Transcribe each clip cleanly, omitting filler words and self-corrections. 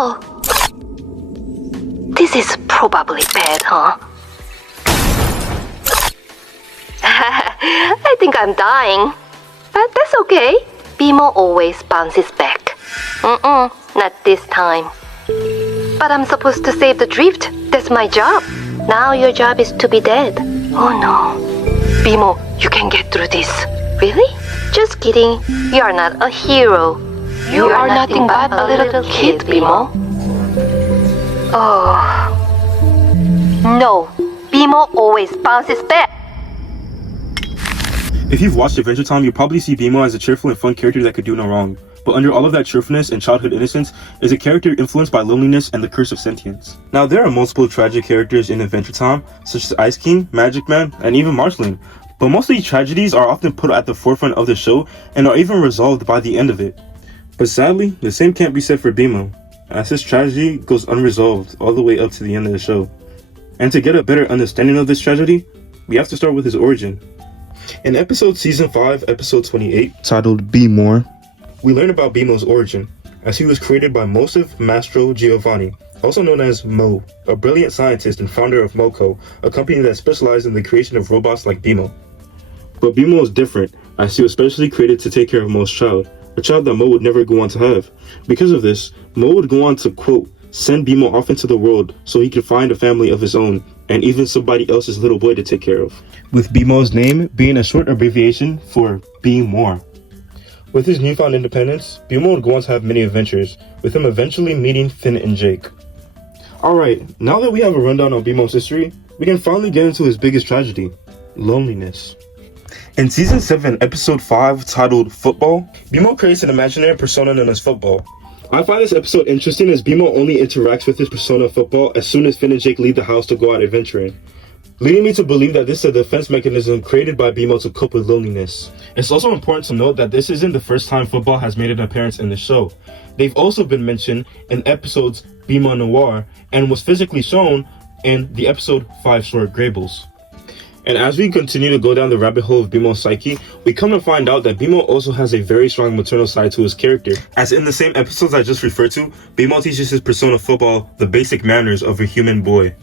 Oh, this is probably bad, huh? I think I'm dying. But that's okay. Bimo always bounces back. Not this time. But I'm supposed to save the drift. That's my job. Now your job is to be dead. Oh no. Bimo, you can get through this. Really? Just kidding. You are not a hero. You are nothing but a little kid, Bimo. Oh. No. Bimo always bounces back. If you've watched Adventure Time, you'll probably see Bimo as a cheerful and fun character that could do no wrong. But under all of that cheerfulness and childhood innocence is a character influenced by loneliness and the curse of sentience. Now, there are multiple tragic characters in Adventure Time, such as Ice King, Magic Man, and even Marceline. But most of these tragedies are often put at the forefront of the show and are even resolved by the end of it. But sadly, the same can't be said for Bimo, as his tragedy goes unresolved all the way up to the end of the show. And to get a better understanding of this tragedy, we have to start with his origin. In Season 5, Episode 28, titled Be More, we learn about Bimo's origin, as he was created by Mosif Mastro Giovanni, also known as Mo, a brilliant scientist and founder of Moco, a company that specialized in the creation of robots like Bimo. But Bimo is different, as he was specially created to take care of Mo's child, a child that Mo would never go on to have. Because of this, Mo would go on to, quote, send Bimo off into the world so he could find a family of his own, and even somebody else's little boy to take care of, with Bimo's name being a short abbreviation for Be More. With his newfound independence, Bimo would go on to have many adventures, with him eventually meeting Finn and Jake. Alright, now that we have a rundown on Bimo's history, we can finally get into his biggest tragedy, loneliness. In Season 7, Episode 5, titled Football, Bimo creates an imaginary persona known as Football. I find this episode interesting as Bimo only interacts with his persona Football as soon as Finn and Jake leave the house to go out adventuring, leading me to believe that this is a defense mechanism created by Bimo to cope with loneliness. It's also important to note that this isn't the first time Football has made an appearance in the show. They've also been mentioned in episodes Bimo Noir and was physically shown in the episode 5 Short Grables. And as we continue to go down the rabbit hole of Bimo's psyche, we come to find out that Bimo also has a very strong maternal side to his character. As in the same episodes I just referred to, Bimo teaches his persona Football the basic manners of a human boy.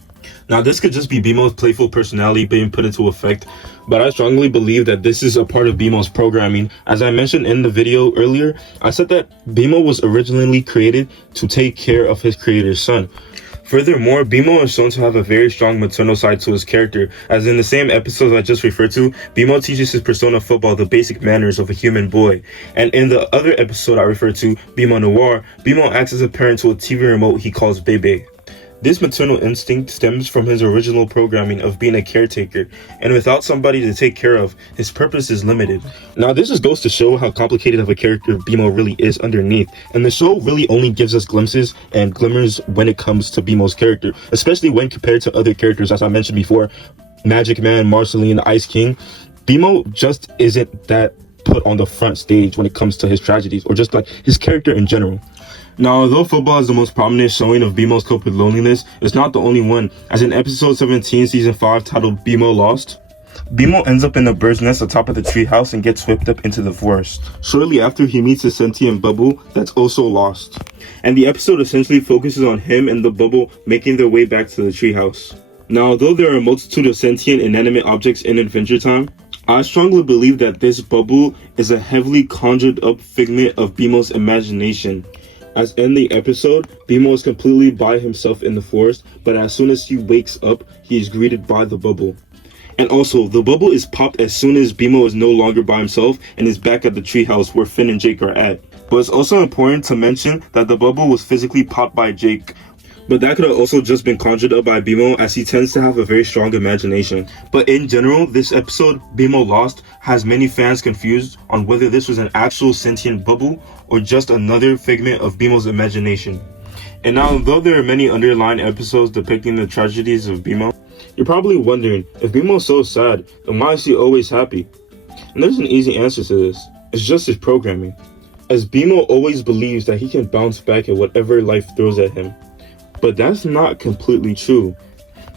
Now, this could just be Bimo's playful personality being put into effect, but I strongly believe that this is a part of Bimo's programming. As I mentioned in the video earlier, I said that Bimo was originally created to take care of his creator's son. Furthermore, Bimo is shown to have a very strong maternal side to his character, as in the same episodes I just referred to, Bimo teaches his persona Football the basic manners of a human boy. And in the other episode I referred to, Bimo Noir, Bimo acts as a parent to a TV remote he calls Bebe. This maternal instinct stems from his original programming of being a caretaker, and without somebody to take care of, his purpose is limited. Now, this just goes to show how complicated of a character Bimo really is underneath, and the show really only gives us glimpses and glimmers when it comes to Bimo's character, especially when compared to other characters, as I mentioned before, Magic Man, Marceline, Ice King. Bimo just isn't that put on the front stage when it comes to his tragedies, or just like his character in general. Now, although Football is the most prominent showing of Bimo's cope with loneliness, it's not the only one, as in episode 17, season 5, titled Bimo Lost, Bimo ends up in a bird's nest atop of the treehouse and gets whipped up into the forest. Shortly after, he meets a sentient bubble that's also lost. And the episode essentially focuses on him and the bubble making their way back to the treehouse. Now, although there are a multitude of sentient inanimate objects in Adventure Time, I strongly believe that this bubble is a heavily conjured up figment of Bimo's imagination. As in the episode, Bimo is completely by himself in the forest, but as soon as he wakes up, he is greeted by the bubble. And also, the bubble is popped as soon as Bimo is no longer by himself and is back at the treehouse where Finn and Jake are at. But it's also important to mention that the bubble was physically popped by Jake, but that could have also just been conjured up by Bimo, as he tends to have a very strong imagination. But in general, this episode, Bimo Lost, has many fans confused on whether this was an actual sentient bubble or just another figment of Bimo's imagination. And now, although there are many underlying episodes depicting the tragedies of Bimo, you're probably wondering, if Bimo is so sad, then why is he always happy? And there's an easy answer to this. It's just his programming. As Bimo always believes that he can bounce back at whatever life throws at him. But that's not completely true.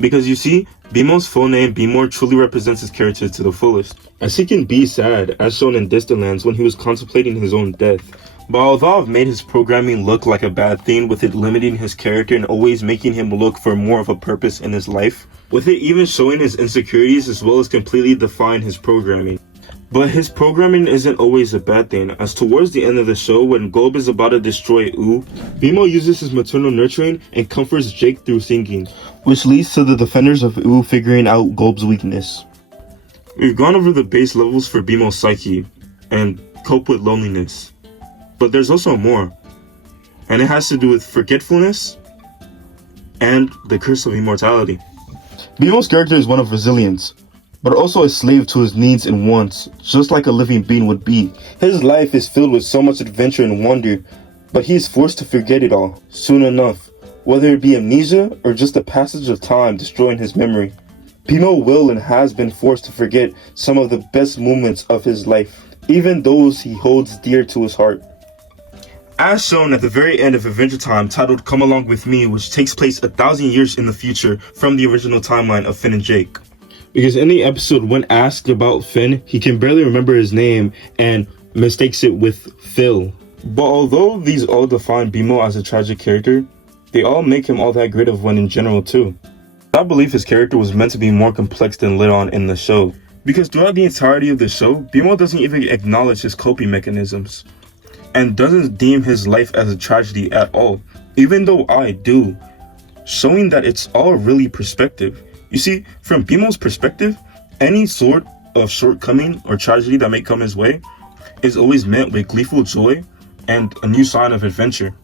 Because you see, Bimo's full name, Be More, truly represents his character to the fullest, as he can be sad, as shown in Distant Lands when he was contemplating his own death. But although I've made his programming look like a bad thing, with it limiting his character and always making him look for more of a purpose in his life, with it even showing his insecurities as well as completely defying his programming. But his programming isn't always a bad thing, as towards the end of the show, when Golb is about to destroy Ooh, Bimo uses his maternal nurturing and comforts Jake through singing, which leads to the defenders of Ooh figuring out Golb's weakness. We've gone over the base levels for Bimo's psyche and cope with loneliness. But there's also more, and it has to do with forgetfulness and the curse of immortality. Bimo's character is one of resilience, but also a slave to his needs and wants, just like a living being would be. His life is filled with so much adventure and wonder, but he is forced to forget it all, soon enough, whether it be amnesia or just the passage of time destroying his memory. Bimo will and has been forced to forget some of the best moments of his life, even those he holds dear to his heart. As shown at the very end of Adventure Time, titled Come Along With Me, which takes place 1,000 years in the future from the original timeline of Finn and Jake. Because in the episode, when asked about Finn, he can barely remember his name and mistakes it with Phil. But although these all define Bimo as a tragic character, they all make him all that great of one in general too. I believe his character was meant to be more complex than lit on in the show, because throughout the entirety of the show, Bimo doesn't even acknowledge his coping mechanisms, and doesn't deem his life as a tragedy at all, even though I do, showing that it's all really perspective. You see, from Bimo's perspective, any sort of shortcoming or tragedy that may come his way is always met with gleeful joy and a new sign of adventure.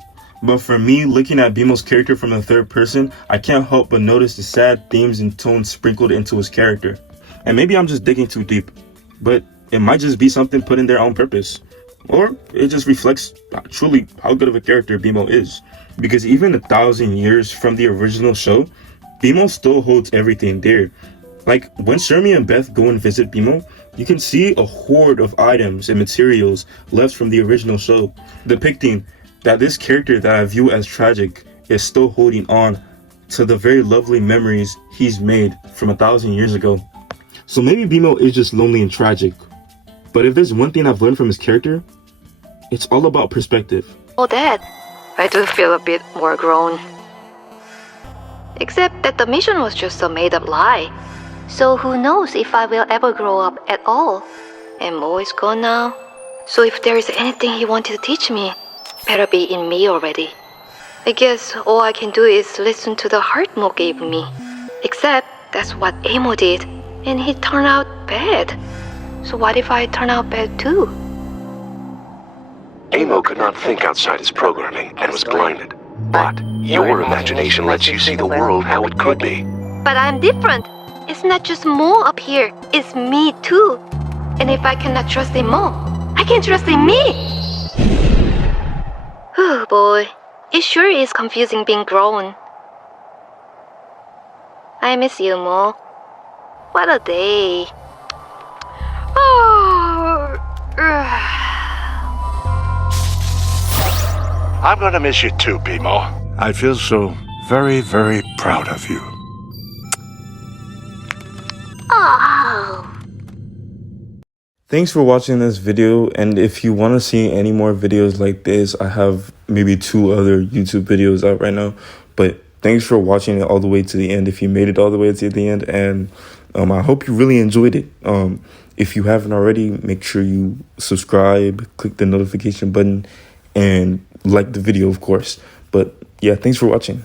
But for me, looking at Bimo's character from the third person, I can't help but notice the sad themes and tones sprinkled into his character. And maybe I'm just digging too deep, but it might just be something put in there on purpose. Or it just reflects truly how good of a character Bimo is. Because even 1,000 years from the original show, Bimo still holds everything dear. Like, when Shermie and Beth go and visit Bimo, you can see a horde of items and materials left from the original show, depicting that this character that I view as tragic is still holding on to the very lovely memories he's made from 1,000 years ago. So maybe Bimo is just lonely and tragic. But if there's one thing I've learned from his character, it's all about perspective. Oh, Dad, I do feel a bit more grown. Except that the mission was just a made-up lie. So who knows if I will ever grow up at all. And Mo is gone now. So if there is anything he wanted to teach me, better be in me already. I guess all I can do is listen to the heart Mo gave me. Except that's what Amo did, and he turned out bad. So what if I turn out bad too? Amo could not think outside his programming and was blinded. But your imagination lets you see the world how it could be. But I'm different. It's not just Mo up here, it's me too. And if I cannot trust in Mo, I can trust in me. Oh boy, it sure is confusing being grown. I miss you, Mo. What a day. Oh. I'm gonna miss you too, Bimo. I feel so very, very proud of you. Oh. Thanks for watching this video, and if you want to see any more videos like this, I have maybe 2 other YouTube videos out right now. But thanks for watching it all the way to the end, if you made it all the way to the end, and I hope you really enjoyed it. If you haven't already, make sure you subscribe, click the notification button, and like the video, of course. But yeah, thanks for watching.